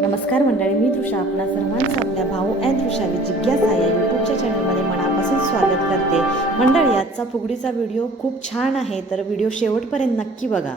नमस्कार मंडळी मी तृषा. आपणा सर्वांचं आपल्या भाऊ अँड तृषावी जिज्ञासा या यूट्यूबच्या चॅनलमध्ये मनापासून स्वागत करते. मंडळी आजचा फुगडीचा व्हिडिओ खूप छान आहे तर व्हिडिओ शेवटपर्यंत नक्की बघा.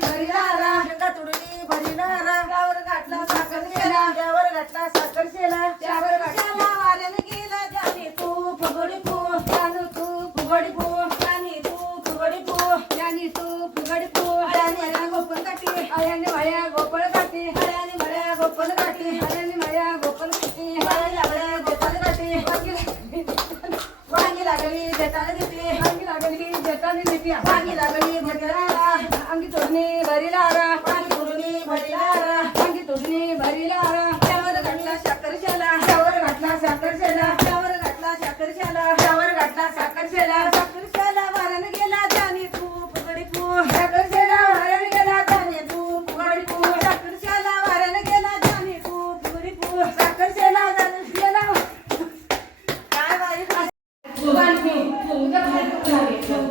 शेताला घेतली अंगी लागली जटाने लिपिया पाणी लागली भरीला अंगी तोडणी भरीला आरा पाणी तोडणी भरीला अंगी तोडणी भरीला आरा त्यावर घातला साखर शेला. त्यावर घातला साखर शेला. त्यावर घातला साखर शेला. त्यावर घातला साखर शेला. साखर शेला वारण गेला त्याने तू पुकडी तू साखर शेला वारण गेला त्याने तू पुकडी तू साखर शेला वारण गेला त्याने तू पुकडी तू साखर शेला काय बाई? Thank you. 我们家拍的都是那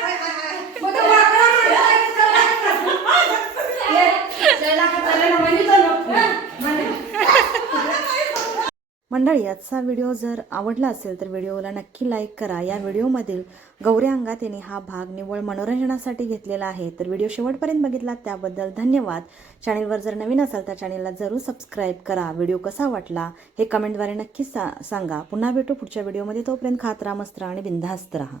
मंडळी आजचा व्हिडिओ जर आवडला असेल तर व्हिडिओला नक्की लाईक करा. या व्हिडिओमधील गौऱ्यांगात यांनी हा भाग निव्वळ मनोरंजनासाठी घेतलेला आहे. तर व्हिडिओ शेवटपर्यंत बघितला त्याबद्दल धन्यवाद. चॅनेलवर जर नवीन असाल तर चॅनेलला जरूर सबस्क्राईब करा. व्हिडिओ कसा वाटला हे कमेंटद्वारे नक्की सा सांगा. पुन्हा भेटू पुढच्या व्हिडिओमध्ये. तोपर्यंत खात राहा आणि बिंधास्त राहा.